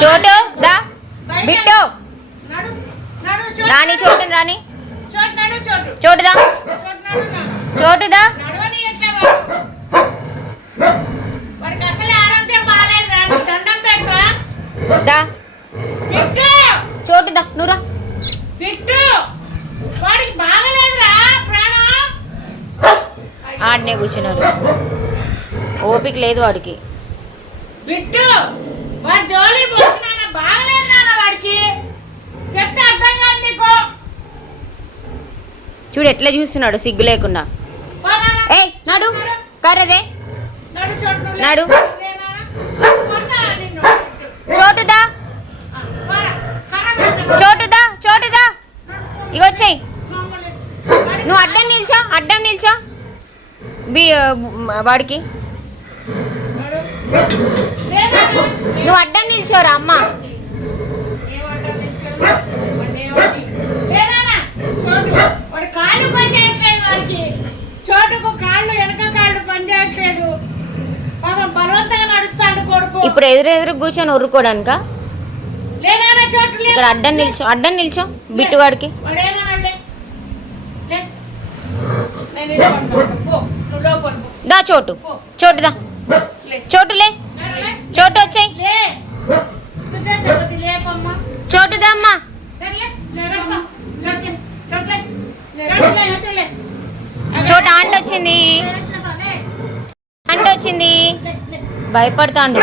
చోటు దా. బిట్టు. రాణి చోటు రాణి చోటుదా చోటుదా దా. చోటుదా నూరా ఆడనే కూర్చున్నారు ఓపిక లేదు వాడికి. బిట్టు. వాడి జోలి పోతున్నాన? బాగలేదు నాన్న వాడికి. చెప్తే అర్థం కాదు నీకు. చూడు ఎట్లా చూస్తున్నాడు సిగ్గు లేకుండా. ఏయ్ నడు. కర్రదే. నడు. చోటుదా. చోటుదా చోటుదా. ఇగొచ్చాయి. నువ్వు అడ్డం నిల్చో అడ్డం నిల్చో. బి వాడికి. నువ్వు అడ్డం నిల్చోరా అమ్మ. చోటు. ఇప్పుడు ఎదురెదురు కూర్చొని ఉరుకోడానిక చోటు. ఇక్కడ అడ్డం నిల్చో అడ్డం నిల్చో పో. దా చోటు చోటుదా లే. చోటులే. చోటు వచ్చాయి లే. సుజాత కొద్ది లేపమ్మా. చోటుదా అమ్మా లే, లే. లే, రమ్మా. చోటు ఆంట వచ్చింది. ఆంట వచ్చింది. భయపడతాండు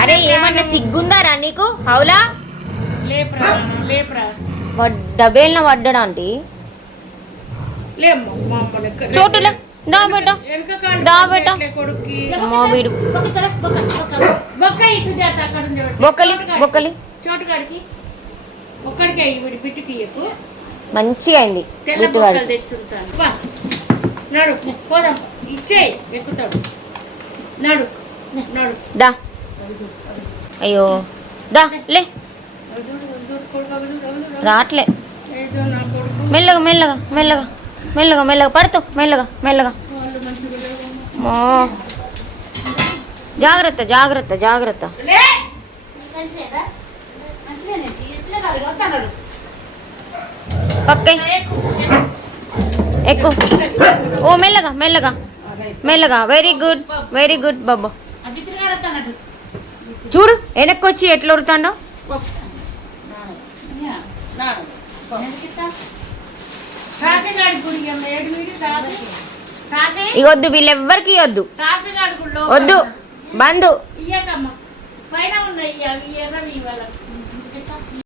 అరే ఏమన్నా సిగ్గుందారా నీకు అవులా లేపురా నాన్న, లేపురా చోటులే దా బేట. దా బేట. వీడు. బొక్కలి. బొక్కలి. ఒక్కడికి అయ్యి పిట్టుకి ఇయ్యకు మంచిగా అయింది. నడు. పోదాం. ఇచ్చేయి ఎక్కుతాడు. నడు. నడు. దా. అయ్యో. దా లే. రాట్లే. మెల్లగా మెల్లగా మెల్లగా. మెల్లగా మెల్లగా పడుతూ మెల్లగా మెల్లగా. జాగ్రత్త జాగ్రత్త జాగ్రత్త. పక్కే. ఎక్కు, ఎక్కువ ఓ మెల్లగా మెల్లగా. మెల్లగా వెరీ గుడ్ వెరీ గుడ్ బాబు. చూడు వెనక్కి వచ్చి ఎట్లా ఉరుతాడో ఇవద్దు వీళ్ళెవ్వరికి ఇవ్వద్దు. వద్దు బంధు పైన ఉన్నాయి